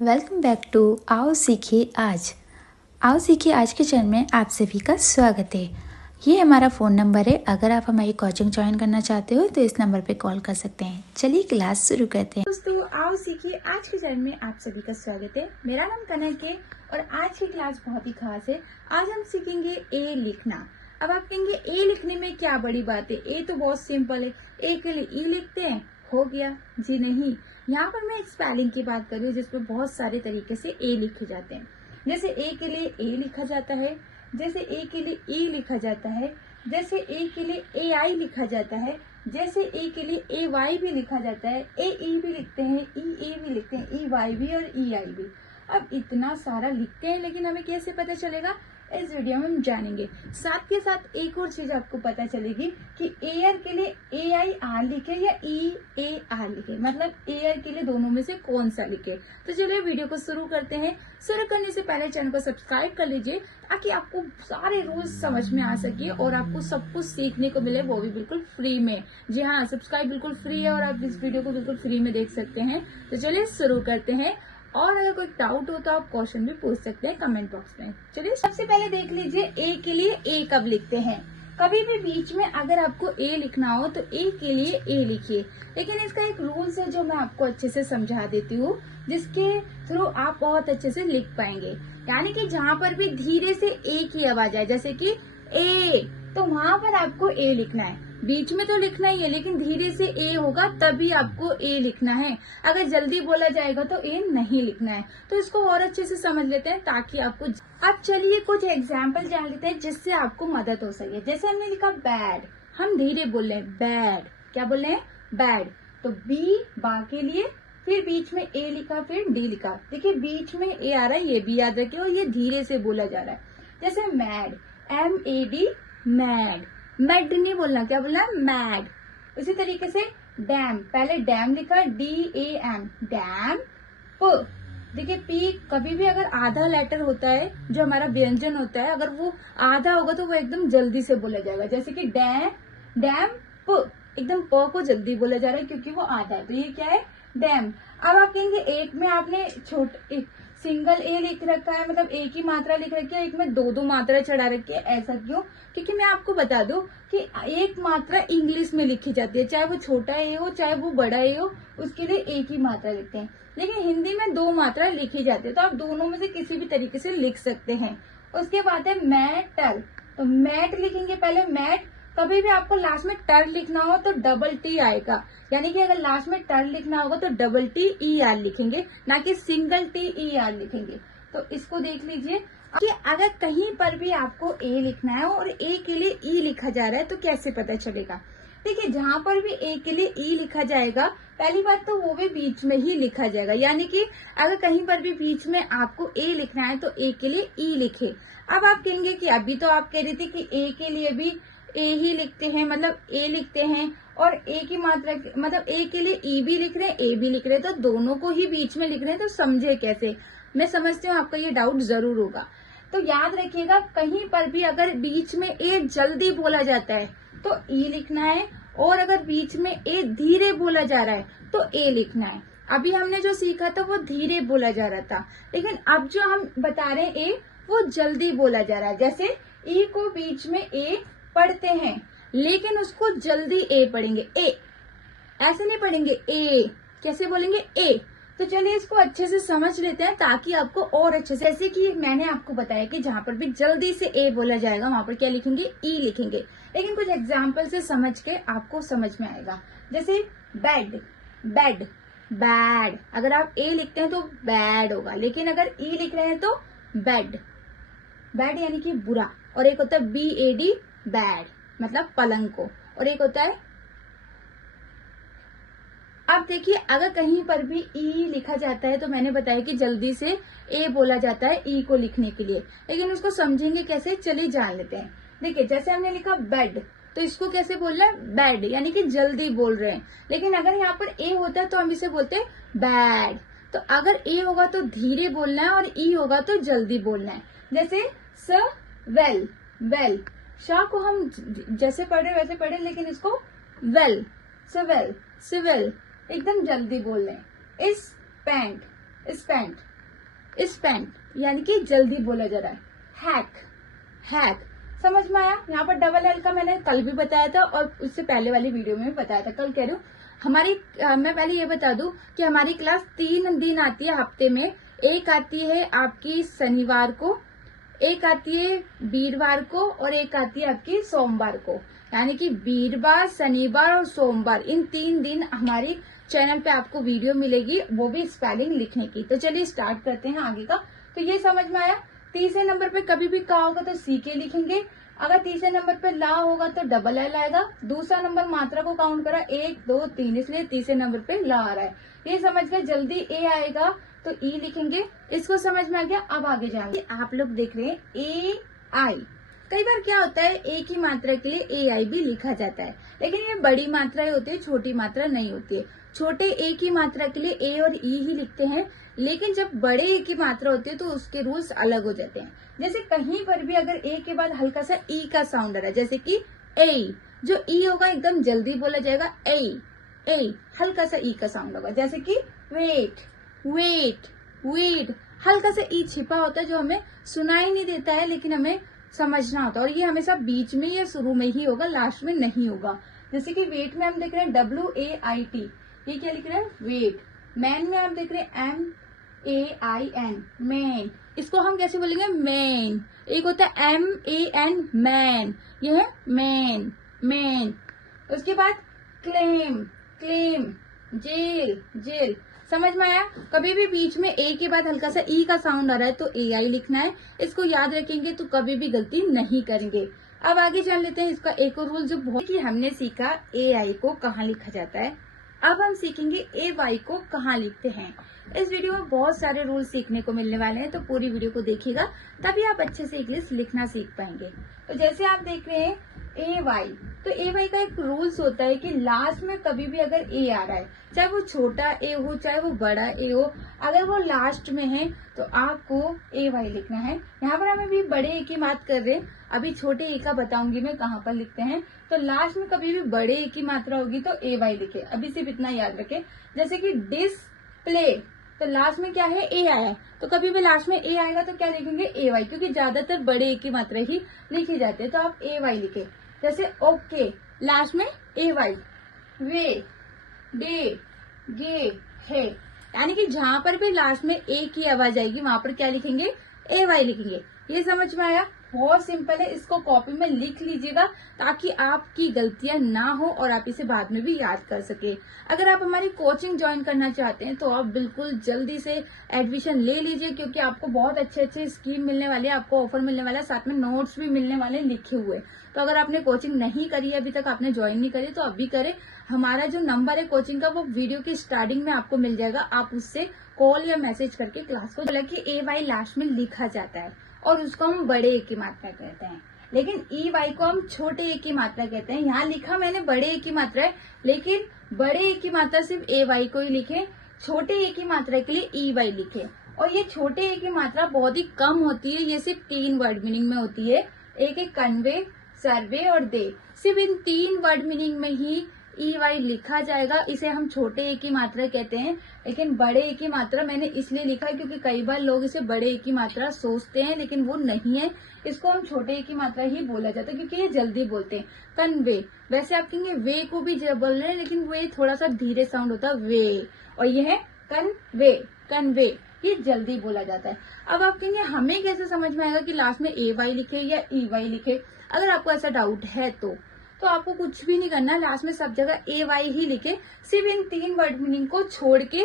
Welcome back to आओ सीखिए आज। आओ सीखिए आज के चैनल में आप सभी का स्वागत है। ये हमारा फ़ोन नंबर है। अगर आप हमारी कोचिंग ज्वाइन करना चाहते हो तो इस नंबर पे कॉल कर सकते हैं। चलिए क्लास शुरू करते हैं। दोस्तों आओ सीखिए आज के चैनल में आप सभी का स्वागत है। मेरा नाम कनक है और आज की क्लास बहुत ही खास है। आज हम सीखेंगे ए लिखना। अब आप कहेंगे ए लिखने में क्या बड़ी बात है, ए तो बहुत सिंपल है, ए के लिए ई लिखते हैं, हो गया। जी नहीं, यहाँ पर मैं एक स्पेलिंग की बात कर रही हूँ जिसमें बहुत सारे तरीके से ए लिखे जाते हैं। जैसे ए के लिए ए लिखा जाता है, जैसे ए के लिए ई लिखा जाता है, जैसे ए के लिए ए आई लिखा जाता है, जैसे ए के लिए ए वाई भी लिखा जाता है, ए ई भी लिखते हैं, ई ए भी लिखते हैं, ई वाई भी और ई आई भी। अब इतना सारा लिखते हैं, लेकिन हमें कैसे पता चलेगा, इस वीडियो में हम जानेंगे। साथ के साथ एक और चीज आपको पता चलेगी कि एयर के लिए ए आई आर लिखे या ई ए आर लिखे, मतलब एयर के लिए दोनों में से कौन सा लिखे। तो चलिए वीडियो को शुरू करते हैं। शुरू करने से पहले चैनल को सब्सक्राइब कर लीजिए ताकि आपको सारे रूल्स समझ में आ सके और आपको सब कुछ सीखने को मिले, वो भी बिल्कुल फ्री में। जी हाँ, सब्सक्राइब बिल्कुल फ्री है और आप इस वीडियो को बिल्कुल फ्री में देख सकते हैं। तो चलिए शुरू करते हैं। और अगर कोई डाउट हो तो आप क्वेश्चन भी पूछ सकते हैं कमेंट बॉक्स में। चलिए सबसे पहले देख लीजिए ए के लिए ए कब लिखते हैं। कभी भी बीच में अगर आपको ए लिखना हो तो ए के लिए ए लिखिए, लेकिन इसका एक रूल्स है जो मैं आपको अच्छे से समझा देती हूँ, जिसके थ्रू आप बहुत अच्छे से लिख पाएंगे। यानी कि जहाँ पर भी धीरे से ए की आवाज आए, जैसे कि ए, तो वहां पर आपको ए लिखना है। बीच में तो लिखना ही है, लेकिन धीरे से ए होगा तभी आपको ए लिखना है। अगर जल्दी बोला जाएगा तो ए नहीं लिखना है। तो इसको और अच्छे से समझ लेते हैं ताकि आपको। अब चलिए कुछ एग्जाम्पल जान लेते हैं जिससे आपको मदद हो सके। जैसे हमने लिखा बैड, हम धीरे बोल रहे हैं बैड। क्या बोल रहे हैं? बैड। तो बी बा के लिए, फिर बीच में ए लिखा, फिर डी लिखा। देखिए बीच में ए आ रहा है, ये भी याद रखिए, और ये धीरे से बोला जा रहा है। जैसे mad, M A D, mad. Mad नहीं बोलना, क्या बोलना है? मैड। इसी तरीके से डैम, पहले डैम लिखा, डी ए एम, डैम। प, देखिए पी कभी भी अगर आधा लेटर होता है, जो हमारा व्यंजन होता है, अगर वो आधा होगा तो वो एकदम जल्दी से बोला जाएगा। जैसे कि डैम, डैम प, एकदम प को जल्दी बोला जा रहा है क्योंकि वो आधा है। तो ये क्या है? डैम। अब आप कहेंगे एक में आपने एक सिंगल ए लिख रखा है, मतलब एक ही मात्रा लिख रखी है, एक में दो दो मात्रा चढ़ा रखी है। ऐसा क्यों? क्योंकि मैं आपको बता दूं कि एक मात्रा इंग्लिश में लिखी जाती है, चाहे वो छोटा ए हो चाहे वो बड़ा ए हो, उसके लिए एक ही मात्रा लिखते हैं। लेकिन हिंदी में दो मात्रा लिखी जाती है, तो आप दोनों में से किसी भी तरीके से लिख सकते हैं। उसके बाद है मैटर, तो मैट लिखेंगे पहले, मैट। कभी भी आपको लास्ट में टर लिखना हो तो डबल टी आएगा, यानी कि अगर लास्ट में टर लिखना होगा तो डबल टी ई आर लिखेंगे, ना कि सिंगल टी ई आर लिखेंगे। तो इसको देख लीजिए कि अगर कहीं पर भी आपको ए लिखना है और ए के लिए ई लिखा जा रहा है तो कैसे पता चलेगा। देखिए जहां पर भी ए के लिए ई लिखा जाएगा, पहली बात तो वो भी बीच में ही लिखा जाएगा। यानी कि अगर कहीं पर भी बीच में आपको ए लिखना है तो ए के लिए ई लिखे। अब आप कहेंगे कि अभी तो आप कह रही थी कि ए के लिए भी ए ही लिखते हैं, मतलब ए लिखते हैं, और ए की मात्रा मतलब ए के लिए ई भी लिख रहे हैं, ए भी लिख रहे हैं, तो दोनों को ही बीच में लिख रहे हैं, तो समझे कैसे। मैं समझती हूँ आपका ये डाउट जरूर होगा। तो याद रखिएगा कहीं पर भी अगर बीच में ए जल्दी बोला जाता है तो ई लिखना है, और अगर बीच में ए धीरे बोला जा रहा है तो ए लिखना है। अभी हमने जो सीखा था वो धीरे बोला जा रहा था, लेकिन अब जो हम बता रहे हैं ए, वो जल्दी बोला जा रहा है। जैसे ई को बीच में ए पढ़ते हैं, लेकिन उसको जल्दी ए पढ़ेंगे, ए ऐसे नहीं पढ़ेंगे, ए कैसे बोलेंगे? ए। तो चलिए इसको अच्छे से समझ लेते हैं ताकि आपको और अच्छे से, जैसे कि मैंने आपको बताया कि जहां पर भी जल्दी से ए बोला जाएगा वहां पर क्या लिखेंगे? ई लिखेंगे। लेकिन कुछ एग्जाम्पल से समझ के आपको समझ में आएगा। जैसे बेड, बेड, बैड। अगर आप ए लिखते हैं तो बैड होगा, लेकिन अगर ई लिख रहे हैं तो बेड, बैड यानी कि बुरा। और एक होता है बी ए डी, बैड, मतलब पलंग को। और एक होता है, अब देखिए अगर कहीं पर भी ई लिखा जाता है तो मैंने बताया कि जल्दी से ए बोला जाता है ई को लिखने के लिए, लेकिन उसको समझेंगे कैसे, चलिए जान लेते हैं। देखिए जैसे हमने लिखा बेड, तो इसको कैसे बोलना है? बैड, यानी कि जल्दी बोल रहे हैं। लेकिन अगर यहाँ पर ए होता है तो हम इसे बोलते हैं बैड। तो अगर ए होगा तो धीरे बोलना है और ई होगा तो जल्दी बोलना है। जैसे स वेल, वेल, शाह को हम जैसे पढ़े वैसे पढ़े, लेकिन इसको वेल, सिविल, सिविल, एकदम जल्दी बोल रहे हैं। इस पैंट, स्पेंट, स्पेंड यानी कि जल्दी बोला जा रहा है। हैक, हैक समझ में आया। यहाँ पर डबल एल का मैंने कल भी बताया था और उससे पहले वाली वीडियो में भी बताया था। कल कह रही हूँ हमारी मैं पहले ये बता दूं कि हमारी क्लास 3 दिन आती है हफ्ते में। एक आती है आपकी शनिवार को, एक आती है वीरवार को और एक आती है आपकी सोमवार को। यानी कि वीरवार, शनिवार और सोमवार, इन 3 दिन हमारी चैनल पे आपको वीडियो मिलेगी, वो भी स्पेलिंग लिखने की। तो चलिए स्टार्ट करते हैं आगे का। तो ये समझ में आया। तीसरे नंबर पे कभी भी का होगा तो सी के लिखेंगे। अगर तीसरे नंबर पे ला होगा तो डबल एल आएगा। दूसरा नंबर मात्रा को काउंट करा 1 2 3, इसलिए तीसरे नंबर पे ला आ रहा है। ये समझ गए। जल्दी ए आएगा तो ई लिखेंगे। इसको समझ में आ गया। अब आगे जाएंगे। आप लोग देख रहे हैं ए आई। कई बार क्या होता है एक ही मात्रा के लिए ए आई भी लिखा जाता है, लेकिन ये बड़ी मात्राएं होती है, छोटी मात्रा नहीं होती है। छोटे ए की मात्रा के लिए ए और ई ही लिखते हैं, लेकिन जब बड़े ए की मात्रा होती है तो उसके रूल्स अलग हो जाते हैं। जैसे कहीं पर भी अगर ए के बाद हल्का सा ई का साउंड आ रहा है, जैसे कि ए, जो ई होगा एकदम जल्दी बोला जाएगा ए ए, हल्का सा ई का साउंड होगा। जैसे कि वेट वेट वेट, हल्का सा ई छिपा होता है जो हमें सुनाई नहीं देता है, लेकिन हमें समझना होता है। और ये हमेशा बीच में या शुरू में ही होगा, लास्ट में नहीं होगा। जैसे कि वेट में हम देख रहे हैं WAIT, ये क्या लिख रहे हैं वेट। मैन में आप देख रहे हैं MAIN, मैन। इसको हम कैसे बोलेंगे मैन। एक होता है MAN, मैन, ये है मैन मैन। उसके बाद क्लेम, क्लेम, जेल, जेल। समझ में आया। कभी भी बीच में ए के बाद हल्का सा ई का साउंड आ रहा है तो AI लिखना है। इसको याद रखेंगे तो कभी भी गलती नहीं करेंगे। अब आगे जान लेते हैं इसका एक और रूल जो बहुत कि हमने सीखा AI को कहाँ लिखा जाता है। अब हम सीखेंगे AY को कहाँ लिखते हैं। इस वीडियो में बहुत सारे रूल सीखने को मिलने वाले हैं, तो पूरी वीडियो को देखिएगा, तभी आप अच्छे से इंग्लिश लिखना सीख पाएंगे। तो जैसे आप देख रहे हैं AY, तो AY का एक रूल्स होता है कि लास्ट में कभी भी अगर ए आ रहा है, चाहे वो छोटा ए हो चाहे वो बड़ा ए हो, अगर वो लास्ट में है तो आपको AY लिखना है। यहाँ पर हम अभी बड़े ए की बात कर रहे हैं, अभी छोटे ए का बताऊंगी मैं कहाँ पर लिखते हैं। तो लास्ट में कभी भी बड़े ए की मात्रा होगी तो AY लिखे। अभी सिर्फ इतना याद रखें। जैसे कि डिस्प्ले, तो लास्ट में क्या है ए आया, तो कभी भी लास्ट में ए आएगा तो क्या लिखेंगे AY, क्योंकि ज्यादातर बड़े ए की मात्रा ही लिखी जाती है, तो आप AY लिखे। जैसे ओके, लास्ट में AY। वे, डे, गे, है, यानी कि जहां पर भी लास्ट में ए की आवाज आएगी वहां पर क्या लिखेंगे AY लिखेंगे। ये समझ में आया। बहुत सिंपल है, इसको कॉपी में लिख लीजिएगा ताकि आपकी गलतियां ना हो और आप इसे बाद में भी याद कर सके। अगर आप हमारी कोचिंग ज्वाइन करना चाहते हैं तो आप बिल्कुल जल्दी से एडमिशन ले लीजिए, क्योंकि आपको बहुत अच्छे अच्छे स्कीम मिलने वाली है, आपको ऑफर मिलने वाला है, साथ में नोट्स भी मिलने वाले हैं लिखे हुए। तो अगर आपने कोचिंग नहीं करी है, अभी तक आपने ज्वाइन नहीं करी, तो अभी करें। हमारा जो नंबर है कोचिंग का वो वीडियो की स्टार्टिंग में आपको मिल जाएगा, आप उससे कॉल या मैसेज करके क्लास को, हालांकि AY लास्ट में लिखा जाता है और उसको हम बड़े ए की मात्रा कहते हैं, लेकिन EY को हम छोटे ए की मात्रा कहते हैं। यहाँ लिखा मैंने बड़े ए की मात्रा है, लेकिन बड़े ए की मात्रा सिर्फ AY को ही लिखे, छोटे ए की मात्रा के लिए EY लिखे। और ये छोटे ए की मात्रा बहुत ही कम होती है, ये सिर्फ 3 वर्ड मीनिंग में होती है। एक है कन्वे, सर्वे और दे, सिर्फ इन 3 वर्ड मीनिंग में ही EY लिखा जाएगा। इसे हम छोटे ए की मात्रा कहते हैं, लेकिन बड़े ए की मात्रा मैंने इसलिए लिखा है क्योंकि कई बार लोग इसे बड़े ए की मात्रा सोचते हैं, लेकिन वो नहीं है। इसको हम छोटे ए की मात्रा ही बोला जाता है क्योंकि ये जल्दी बोलते हैं। कन्वे, वैसे आप कहेंगे वे को भी बोल रहे हैं, लेकिन वे थोड़ा सा धीरे साउंड होता है वे, और ये है कन्वे, कन्वे, ये जल्दी बोला जाता है। अब आप कहेंगे हमें कैसे समझ में आएगा कि लास्ट में AY लिखे या EY लिखे। अगर आपको ऐसा डाउट है तो आपको कुछ भी नहीं करना, लास्ट में सब जगह AY ही लिखे, सिर्फ इन 3 वर्ड मीनिंग को छोड़ के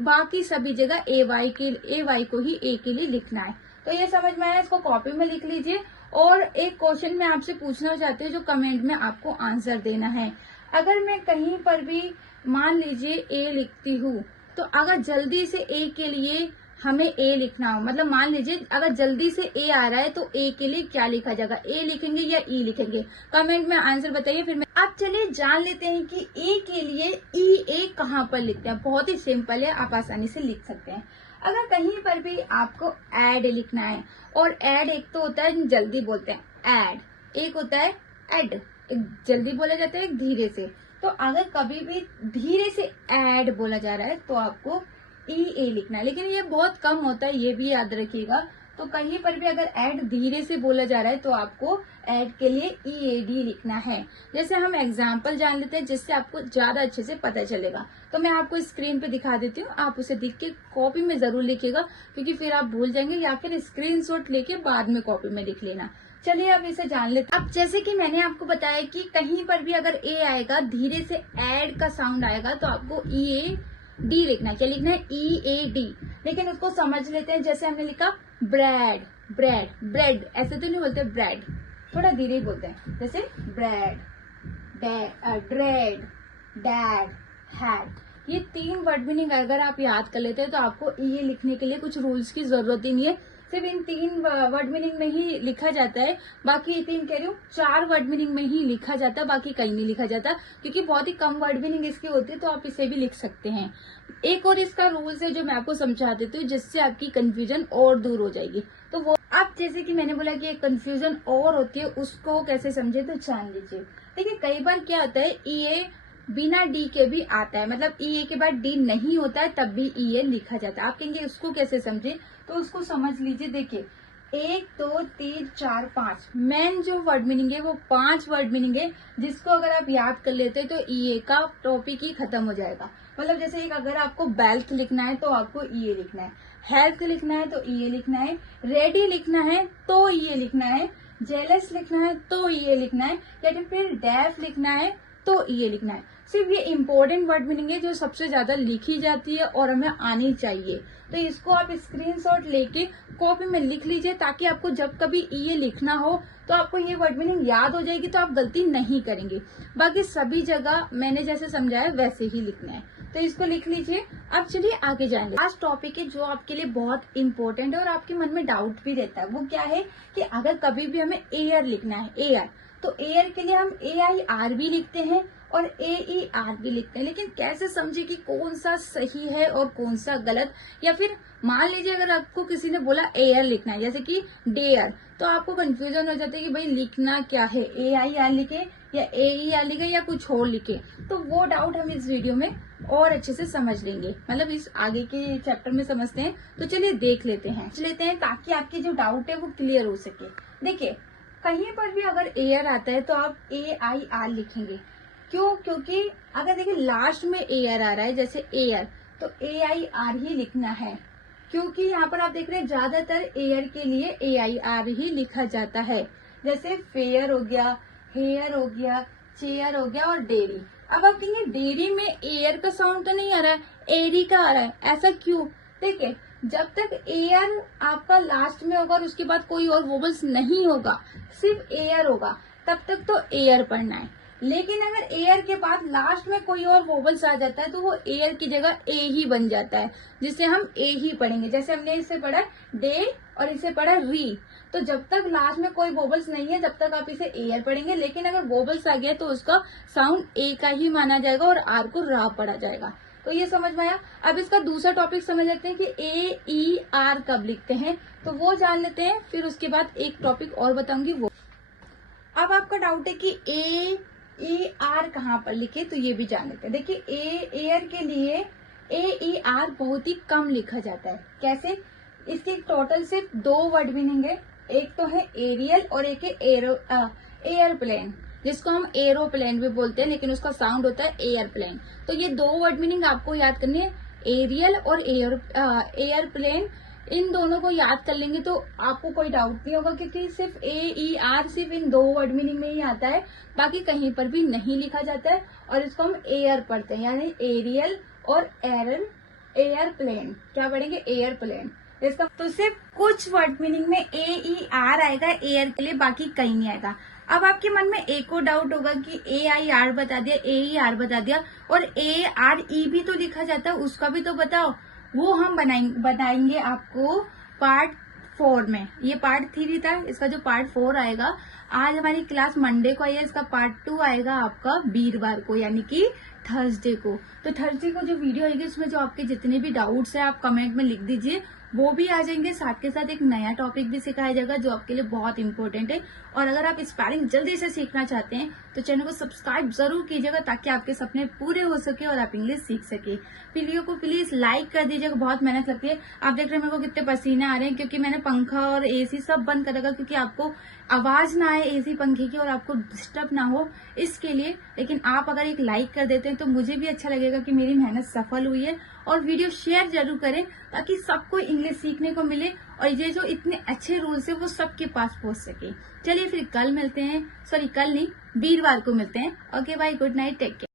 बाकी सभी जगह AY को ही ए के लिए लिखना है। तो ये समझ में आया। इसको कॉपी में लिख लीजिए। और एक क्वेश्चन मैं आपसे पूछना चाहती हूँ जो कमेंट में आपको आंसर देना है। अगर मैं कहीं पर भी मान लीजिए ए लिखती हूँ, तो अगर जल्दी से ए के लिए हमें ए लिखना हो, मतलब मान लीजिए अगर जल्दी से ए आ रहा है तो ए के लिए क्या लिखा जाएगा, ए लिखेंगे या ई लिखेंगे? कमेंट में आंसर बताइए। फिर अब चलिए जान लेते हैं कि ए के लिए ए कहाँ पर लिखते हैं। बहुत ही सिंपल है, आप आसानी से लिख सकते हैं। अगर कहीं पर भी आपको एड लिखना है, और एड एक तो होता है जल्दी बोलते हैं एड, एक होता है एड, एक जल्दी बोला जाता है एक धीरे से। तो अगर कभी भी धीरे से एड बोला जा रहा है तो आपको ए लिखना है, लेकिन ये बहुत कम होता है, ये भी याद रखिएगा। तो कहीं पर भी अगर ऐड धीरे से बोला जा रहा है तो आपको ऐड के लिए EAD लिखना है। जैसे हम एग्जाम्पल जान लेते हैं जिससे आपको ज्यादा अच्छे से पता चलेगा। तो मैं आपको स्क्रीन पे दिखा देती हूँ, आप उसे देख के कॉपी में जरूर लिखिएगा, क्योंकि फिर आप भूल जाएंगे, या फिर स्क्रीनशॉट लेके बाद में कॉपी में लिख लेना। चलिए अब इसे जान लेते हैं। अब जैसे कि मैंने आपको बताया कि कहीं पर भी अगर ए आएगा, धीरे से ऐड का साउंड आएगा, तो आपको EAD लिखना है। क्या लिखना है? EAD। लेकिन उसको समझ लेते हैं। जैसे हमने लिखा ब्रेड, ब्रेड, ब्रेड, ऐसे तो नहीं बोलते ब्रेड, थोड़ा धीरे ही बोलते हैं। जैसे ब्रेड, ड्रेड, डैड, हैड। ये 3 वर्ड मीनिंग अगर आप याद कर लेते हैं तो आपको ये लिखने के लिए कुछ रूल्स की जरूरत ही नहीं है। सिर्फ इन 3 वर्ड मीनिंग में ही लिखा जाता है। बाकी 3 कह रही हूँ, 4 वर्ड मीनिंग में ही लिखा जाता है, बाकी कहीं नहीं लिखा जाता, क्योंकि बहुत ही कम वर्ड मीनिंग इसकी होती है। तो आप इसे भी लिख सकते हैं। एक और इसका रूल्स है जो मैं आपको समझा देती हूँ, जिससे आपकी कंफ्यूजन और दूर हो जाएगी। तो वो आप जैसे कि मैंने बोला कि एक कंफ्यूजन और होती है, उसको कैसे समझे तो जान लीजिए। देखिए कई बार क्या होता है, EA बिना डी के भी आता है, मतलब EA के बाद डी नहीं होता है तब भी EA लिखा जाता है। आप कहेंगे उसको कैसे समझे, तो उसको समझ लीजिए। देखिए 1 2 3 4 5 मेन जो वर्ड मीनिंग है वो 5 वर्ड मीनिंग है, जिसको अगर आप याद कर लेते हैं तो EA का टॉपिक ही खत्म हो जाएगा। मतलब जैसे एक अगर आपको वेल्थ लिखना है तो आपको EA लिखना है, हेल्थ लिखना है तो EA लिखना है, रेडी लिखना है तो EA लिखना है, जेलस लिखना है तो EA लिखना है, या फिर डेफ लिखना है तो EA लिखना है। सिर्फ ये इंपॉर्टेंट वर्ड मीनिंग है जो सबसे ज्यादा लिखी जाती है और हमें आनी चाहिए। तो इसको आप स्क्रीनशॉट लेके कॉपी में लिख लीजिए, ताकि आपको जब कभी EA लिखना हो तो आपको ये वर्ड मीनिंग याद हो जाएगी, तो आप गलती नहीं करेंगे। बाकी सभी जगह मैंने जैसे समझाया वैसे ही लिखना है, तो इसको लिख लीजिए। अब चलिए आगे जाएंगे। आज टॉपिक है जो आपके लिए बहुत इंपॉर्टेंट है और आपके मन में डाउट भी रहता है। वो क्या है कि अगर कभी भी हमें एयर लिखना है, एयर, तो एयर के लिए हम AIR भी लिखते हैं और AER भी लिखते हैं। लेकिन कैसे समझे कि कौन सा सही है और कौन सा गलत। या फिर मान लीजिए अगर आपको किसी ने बोला एयर लिखना है, जैसे कि डेयर, तो आपको कंफ्यूजन हो जाता है कि भाई लिखना क्या है, AIR लिखे या AER लिखे या कुछ और लिखे। तो वो डाउट हम इस वीडियो में और अच्छे से समझ लेंगे, मतलब इस आगे के चैप्टर में समझते हैं। तो चलिए देख लेते हैं ताकि आपके जो डाउट है वो क्लियर हो सके। देखिए कहीं पर भी अगर एयर आता है तो आप AIR लिखेंगे। क्यों? क्योंकि अगर देखिए लास्ट में एयर आ रहा है, जैसे एयर, तो AIR ही लिखना है। क्योंकि यहाँ पर आप देख रहे हैं ज्यादातर एयर के लिए AIR ही लिखा जाता है। जैसे फेयर हो गया, हेयर हो गया, चेयर हो गया और डेयरी। अब आप कहेंगे डेयरी में एयर का साउंड तो नहीं आ रहा है, एरी का आ रहा है, ऐसा क्यों? देखिए जब तक एयर आपका लास्ट में होगा और उसके बाद कोई और वोबल्स नहीं होगा, सिर्फ एयर होगा, तब तक तो एयर पढ़ना है। लेकिन अगर एयर के बाद लास्ट में कोई और वोबल्स आ जाता है तो वो एयर की जगह ए ही बन जाता है, जिसे हम ए ही पढ़ेंगे। जैसे हमने इसे पढ़ा डे और इसे पढ़ा री, तो जब तक लास्ट में कोई वोबल्स नहीं है तब तक आप इसे एयर पढ़ेंगे। लेकिन अगर वोबल्स आ गया तो उसका साउंड ए का ही माना जाएगा और आर को रा पढ़ा जाएगा। तो ये समझ में आया। अब इसका दूसरा टॉपिक समझ लेते हैं कि AER कब लिखते हैं, तो वो जान लेते हैं। फिर उसके बाद एक टॉपिक और बताऊंगी वो। अब आपका डाउट है कि AER कहाँ पर लिखे, तो ये भी जान लेते हैं। देखिए एयर के लिए AER बहुत ही कम लिखा जाता है। कैसे? इसकी टोटल सिर्फ 2 वर्ड मीनिंग है। एक तो है एरियल और एक है एयरप्लेन, जिसको हम एरोप्लेन भी बोलते हैं, लेकिन उसका साउंड होता है एयरप्लेन। तो ये 2 वर्ड मीनिंग आपको याद करनी है, एरियल और एयरप्लेन। इन दोनों को याद कर लेंगे तो आपको कोई डाउट नहीं होगा, क्योंकि सिर्फ AER सिर्फ इन 2 वर्ड मीनिंग में ही आता है, बाकी कहीं पर भी नहीं लिखा जाता है। और इसको हम एयर पढ़ते हैं, यानी एरियल और एयरप्लेन। क्या पढ़ेंगे? एयरप्लेन। इसका तो सिर्फ कुछ वर्ड मीनिंग में AER आएगा एयर के लिए, बाकी कहीं नहीं आएगा। अब आपके मन में एक और डाउट होगा कि AIR बता दिया, AER बता दिया, और ARE भी तो लिखा जाता है, उसका भी तो बताओ। वो हम बताएंगे आपको पार्ट 4 में। ये पार्ट 3 था, इसका जो पार्ट 4 आएगा, आज हमारी क्लास मंडे को आई है, इसका पार्ट 2 आएगा आपका वीरवार को, यानी कि थर्सडे को। तो थर्सडे को जो वीडियो आएगी उसमें जो आपके जितने भी डाउट्स है आप कमेंट में लिख दीजिए, वो भी आ जाएंगे। साथ के साथ एक नया टॉपिक भी सिखाया जाएगा जो आपके लिए बहुत इंपॉर्टेंट है। और अगर आप स्पेलिंग जल्दी से सीखना चाहते हैं तो चैनल को सब्सक्राइब जरूर कीजिएगा ताकि आपके सपने पूरे हो सके और आप इंग्लिश सीख सके। वीडियो को प्लीज लाइक कर दीजिएगा, बहुत मेहनत लगती है। आप देख रहे हैं मेरे को कितने पसीने आ रहे हैं क्योंकि मैंने पंखा और एसी सब बंद कर रखा क्योंकि आपको आवाज ना आए एसी पंखे की और आपको डिस्टर्ब ना हो इसके लिए। लेकिन आप अगर एक लाइक कर देते हैं तो मुझे भी अच्छा लगेगा कि मेरी मेहनत सफल हुई है। और वीडियो शेयर जरूर करें ताकि सबको इंग्लिश सीखने को मिले और ये जो इतने अच्छे रूल्स है वो सबके पास पहुंच सके। चलिए फिर कल मिलते हैं, सॉरी कल नहीं, वीरवार को मिलते हैं। Okay bye, good night, take care.